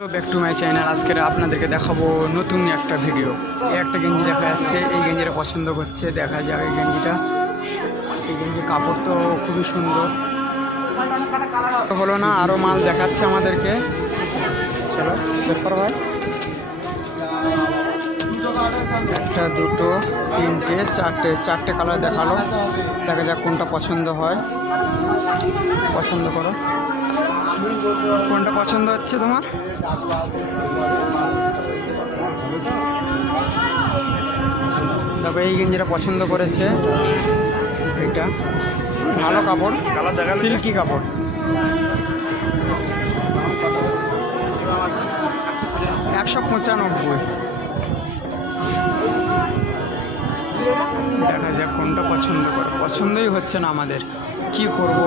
Back to my channel. আজকে আপনাদেরকে দেখাবো নতুন একটা ভিডিও। এই একটা গেঞ্জি দেখা যাচ্ছে, এই গেঞ্জিটা পছন্দ করছে, দেখা যাক এই গেঞ্জিটা। এই গেঞ্জির কাপড় তো খুবই সুন্দর, হলো না আরও মাল দেখাচ্ছে আমাদেরকে। চলো বের করো ভাই। একটা দুটো তিনটে চারটে কালার দেখালো, দেখা যাক কোনটা পছন্দ হয়। পছন্দ করো, কোনটা পছন্দ হচ্ছে তোমার? দেখো এই গেঞ্জিটা পছন্দ করেছে, এইটা ভালো কাপড়, সিল্কি কাপড়। $195। দেখা যাক কোনটা পছন্দ করে, পছন্দই হচ্ছে না আমাদের, কি করব।